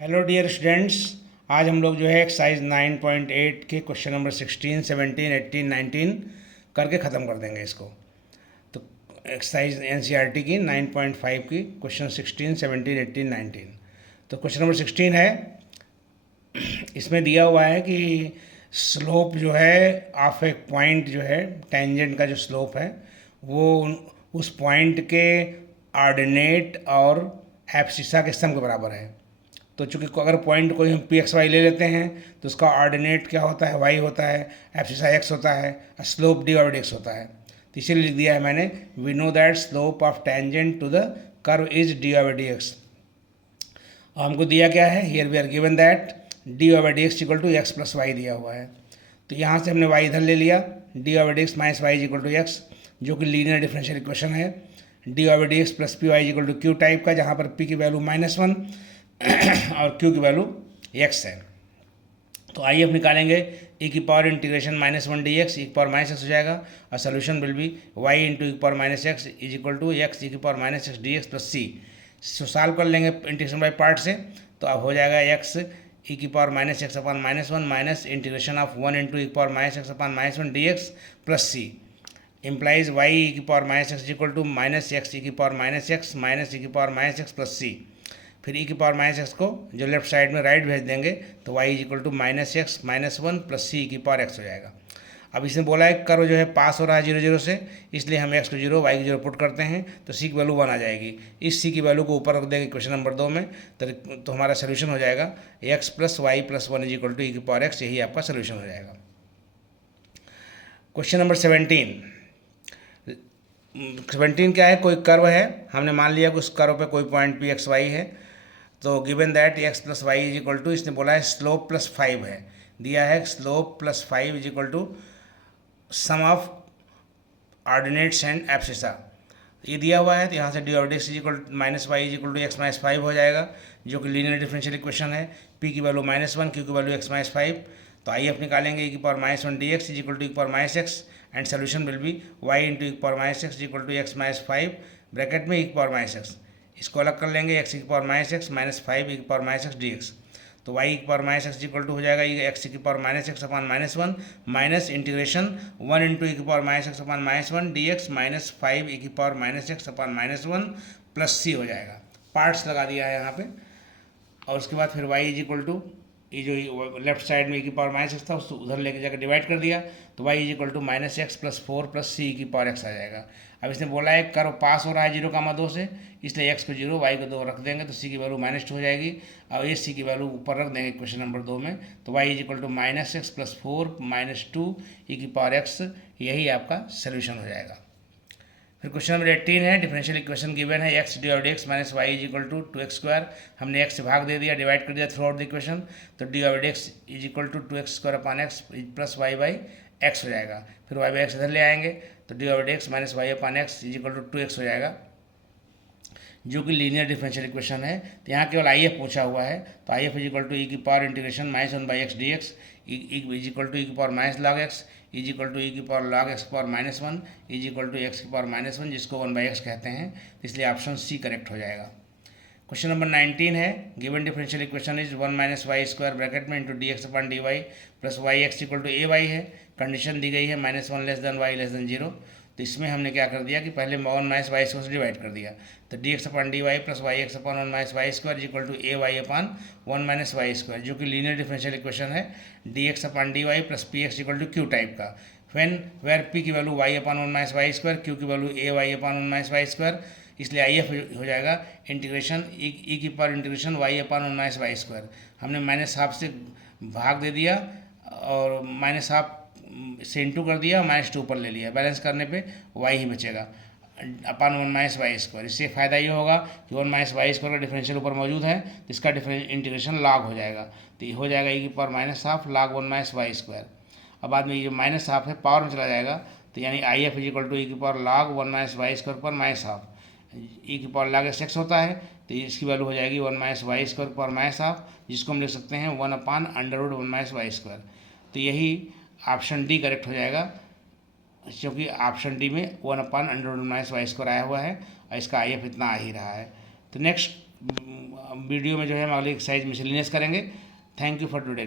Hello dear students. आज हम लोग जो है एक्सरसाइज 9.8 के क्वेश्चन नंबर 16, 17, 18, 19 करके ख़त्म कर देंगे इसको। तो एक्सरसाइज एनसीईआरटी की 9.5 की क्वेश्चन 16, 17, 18, 19। तो क्वेश्चन नंबर 16 है, इसमें दिया हुआ है कि स्लोप जो है ऑफ एक पॉइंट जो है टेंजेंट का जो स्लोप है वो उस पॉइंट के ऑर्डिनेट और एब्सिसा के सम के बराबर है। तो चूंकि अगर पॉइंट कोई हम पी एक्स वाई ले लेते हैं तो उसका ऑर्डिनेट क्या होता है, वाई होता है, एब्सिसा एक्स होता है, स्लोप डी और एक्स होता है। तो इसीलिए लिख दिया है मैंने, we know that slope of tangent to the curve is D over D X. हमको दिया क्या है, here we are given that D over D X equal to X plus Y दिया हुआ है। तो यहाँ से हमने वाई इधर ले लिया, D over D X minus Y equal to X, जो कि लीनियर डिफरेंशियल इक्वेशन है। D over D x plus P Y equal to Q type का, जहाँ पर पी की वैल्यू -1 और क्यू की वैल्यू एक्स है। तो आई एफ निकालेंगे, ई की power integration -1 d x, e की पावर -x हो जाएगा, और solution will be y into e की power -x is equal to x e की power -x d x plus c. Solve कर लेंगे इंटीग्रेशन बाई पार्ट से, तो अब हो जाएगा एक्स ई की power -x upon -1 minus integration of 1 into e की power -x upon -1 d x plus c implies y e की power -x equal to -x e की पावर -x माइनस ई की पावर -x प्लस सी। फिर ई की power -x को जो left side में right भेज देंगे तो y is equal to -x -1 plus C की पावर x हो जाएगा। अब इसने बोला है कर्व जो है पास हो रहा है 0 0 से, इसलिए हम x को 0 y को 0 पुट करते हैं तो c की वैल्यू 1 आ जाएगी। इस c की वैल्यू को ऊपर रख देंगे क्वेश्चन नंबर 2 में, तो हमारा सोल्यूशन हो जाएगा x plus y plus 1 is equal to e की पावर x। यही आपका सोल्यूशन हो जाएगा। क्वेश्चन नंबर 17 क्या है, कोई कर्व है, हमने मान लिया कि उस कर्व पे कोई पॉइंट पी एक्स वाई है। तो given that X plus Y is equal to, इसने बोला है स्लोप प्लस 5 है, दिया है slope plus 5 is equal to sum of ordinates and abscissa. ये दिया हुआ है, तो यहाँ से D of X is equal minus Y is equal to x minus 5 हो जाएगा, जो कि लीनियर डिफरेंशियल इक्वेशन है। पी की वैल्यू -1, क्यू की वैल्यू एक्स माइनस 5। तो आई एफ निकालेंगे, ई की power -1 d x is equal to e की power -x and solution will be y into e की power -x equal to x minus 5 bracket में e की power -x। इसको अलग कर लेंगे, एक्स की पावर -x माइनस 5 ई की पावर -x dx। तो y की पावर -x इक्वल टू हो जाएगा एक्स की power -x upon -1 minus integration 1 into e की power -x upon -1 dx minus 5 ई की पावर -x अपान -1 प्लस सी हो जाएगा। पार्ट्स लगा दिया है यहाँ पे, और उसके बाद फिर y इज इक्वल टू, ये जो लेफ्ट साइड में ई की पावर -x था उसको उधर लेके जाकर डिवाइड कर दिया, तो y is equal to -x plus 4 plus C की पावर x आ जाएगा। अब इसने बोला है कर्व पास हो रहा है 0,2 से, इसलिए x को 0 y को 2 रख देंगे तो c की वैल्यू -2 हो जाएगी, और ये c की वैल्यू ऊपर रख देंगे क्वेश्चन नंबर 2 में, तो y is equal to -x plus 4 -2 E की पावर x। यही आपका सोल्यूशन हो जाएगा। फिर क्वेश्चन नंबर 18 है, डिफरेंशियल इक्वेशन गिवन है एक्स डी और D X minus Y is equal to 2x²। हमने x से भाग दे दिया, डिवाइड कर दिया थ्रू आउट द इक्वेशन, तो डी और D x is equal to 2x² upon X plus Y by X हो जाएगा। फिर वाई बाई एक्स इधर ले आएंगे तो डी और D X minus Y upon X is equal to 2x हो जाएगा, जो कि लीनियर डिफरेंशियल इक्वेशन है। तो यहाँ केवल आई एफ पूछा हुआ है, तो I F is equal to e की power integration -1 by x d x is equal to e की power minus log x is equal to e की पावर लॉग एक्स की power -1 is equal to x की power -1, जिसको 1 by x कहते हैं, इसलिए option C correct हो जाएगा। क्वेश्चन नंबर 19 है, given differential equation is 1 minus Y square bracket में into d x upon D Y plus Y x equal to A y है। कंडीशन दी गई है -1 less than y less than 0। तो इसमें हमने क्या कर दिया कि पहले 1 माइनस वाई स्क्वायर से डिवाइड कर दिया, तो D x upon D Y plus Y X upon 1 minus Y square equal to A Y upon 1 minus Y square, जो कि लीनियर डिफरेंशियल इक्वेशन है। D x upon D Y plus P X equal to Q type का, when where P की value Y upon 1 minus Y square, Q की value A Y upon 1 minus Y square, इसलिए I F हो जाएगा integration ई की power integration Y upon 1 minus Y square. हमने -1/2 से भाग दे दिया और -1/2 से इंटू कर दिया, -2 ऊपर ले लिया, बैलेंस करने पे y ही बचेगा अपान 1 माइनस वाई स्क्वायर। इससे फ़ायदा ये होगा कि 1 माइनस वाई स्क्वायर का डिफरेंशियल ऊपर मौजूद है, तो इसका इंटीग्रेशन लॉग हो जाएगा, तो ये हो जाएगा ई की power -1/2 log 1 minus Y square. अब बाद में ये जो -1/2 है पावर में चला जाएगा, तो यानी I F is equal to e की power log 1 minus Y square पर -1/2, ई की पावर लॉग एक्स होता है, तो इसकी वैल्यू हो जाएगी 1 माइनस वाई स्क्वायर पर -1/2, जिसको हम लिख सकते हैं 1 अपान √1 माइनस वाई स्क्वायर। तो यही ऑप्शन डी करेक्ट हो जाएगा, क्योंकि ऑप्शन डी में 1 अपान √1 माइनस वाई स्क्वायर आया हुआ है, और इसका आई एफ इतना आ ही रहा है। तो नेक्स्ट वीडियो में जो है हम अगली एक्सरसाइज मिसलिनियस करेंगे। Thank you for today.